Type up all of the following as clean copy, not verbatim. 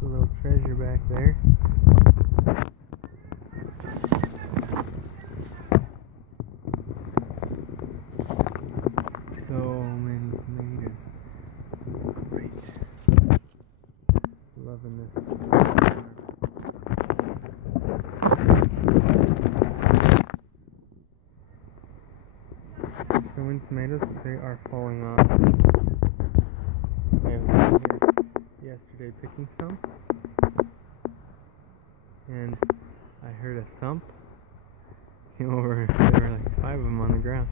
There's a little treasure back there. So many tomatoes. Great. Loving this. So in tomatoes, they are falling off. I was out here yesterday picking some, and I heard a thump. Came over, there were like 5 of them on the ground.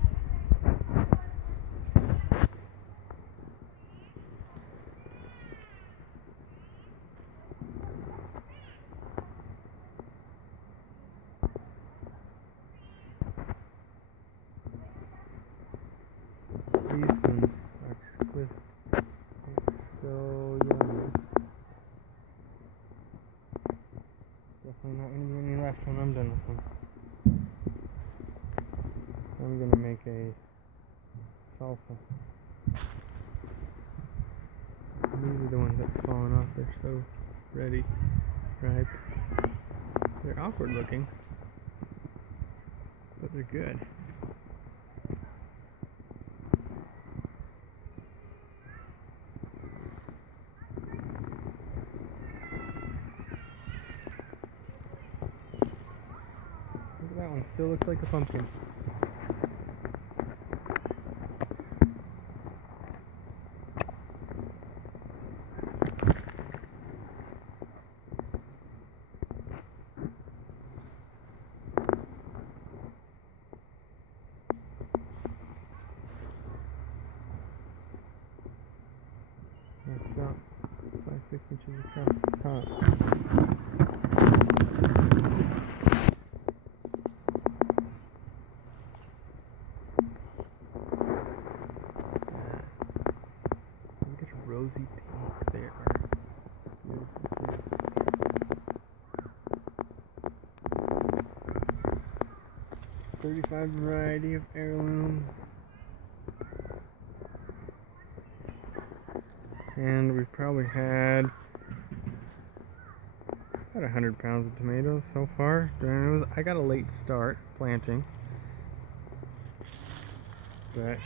These ones are exquisite. They're so yummy. Definitely not going to be any left when I'm done with them. I'm going to make a salsa. These are the ones that are falling off. They're so ready, ripe. They're awkward looking, but they're good. Look at that one, still looks like a pumpkin. It's about 5-6 inches across the top. Look at the rosy pink. They are beautiful too. 35 variety of heirloom. And we've probably had about 100 pounds of tomatoes so far. I got a late start planting, but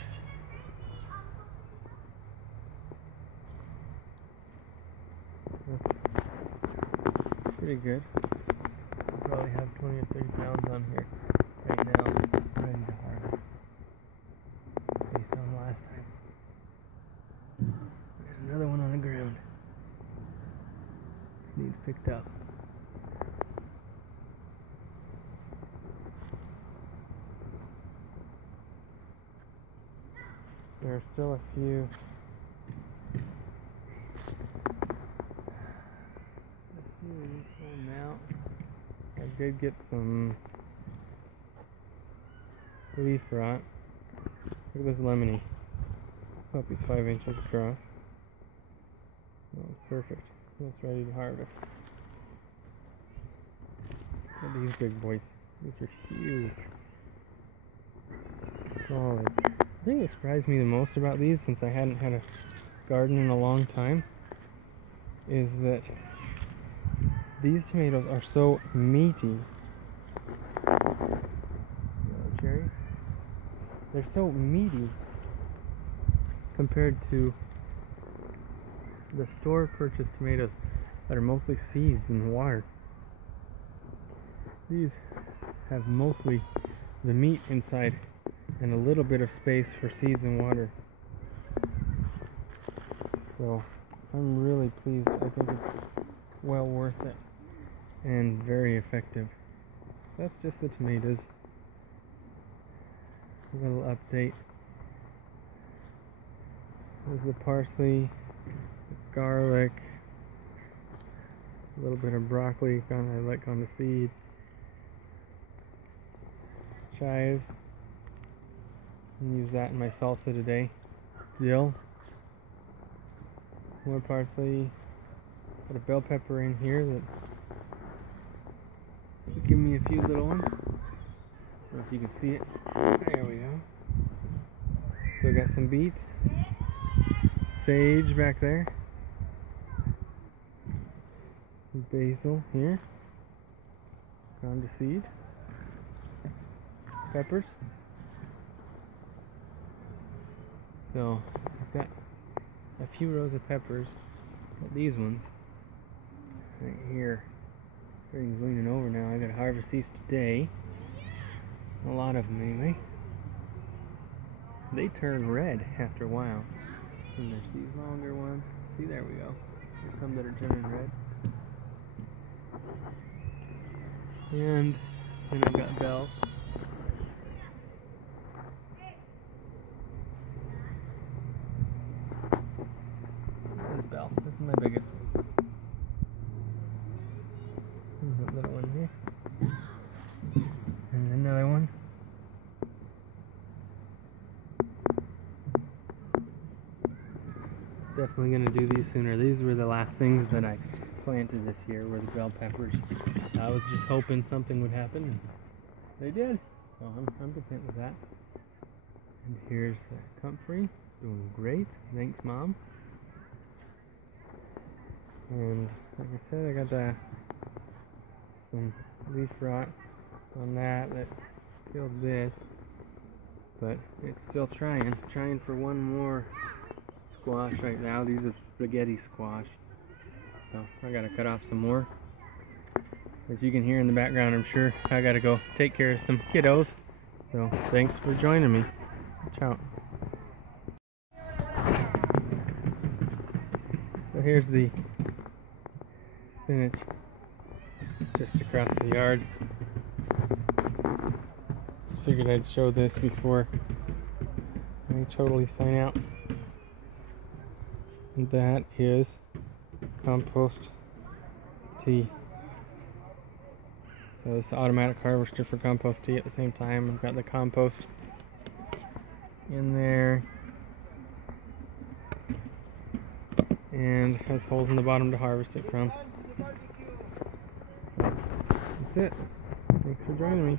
that's pretty good. We'll probably have 20 or 30 pounds on here right now, ready to harvest, based on last time. Another one on the ground. This needs picked up. There are still a few out. I did get some leaf rot. Look at this lemony. Puppy's 5 inches across. Oh, perfect. It's ready to harvest. Look at these big boys. These are huge. Solid. The thing that surprised me the most about these, since I hadn't had a garden in a long time, is that these tomatoes are so meaty. Cherries? They're so meaty compared to the store purchased tomatoes that are mostly seeds in the water. These have mostly the meat inside and a little bit of space for seeds and water. So I'm really pleased. I think it's well worth it and very effective. That's just the tomatoes. A little update. There's the parsley, garlic, a little bit of broccoli I let on the seed, chives, and use that in my salsa today. Dill, more parsley, got a bell pepper in here that give me a few little ones. I don't know if you can see it. There we go. Still got some beets. Sage back there. basil here, gone to seed, peppers. So I've got a few rows of peppers, but these ones right here, everything's leaning over now. I gotta harvest these today. A lot of them anyway. They turn red after a while. And there's these longer ones. See, there we go. There's some that are turning red. And then I've got bells. This bell. This is my biggest one. There's a little one here. And another one. Definitely going to do these sooner. These were the last things that I planted this year, were the bell peppers. I was just hoping something would happen, and they did. So I'm content with that. And here's Comfrey, doing great. Thanks, Mom. And like I said, I got some leaf rot on that killed this, but it's still trying for one more squash right now. These are spaghetti squash, so I gotta cut off some more. As you can hear in the background, I'm sure I gotta go take care of some kiddos. So thanks for joining me. Ciao. So here's the spinach just across the yard. Just figured I'd show this before I totally sign out. And that is compost tea. So this automatic harvester for compost tea at the same time. I've got the compost in there, and has holes in the bottom to harvest it from. That's it. Thanks for joining me.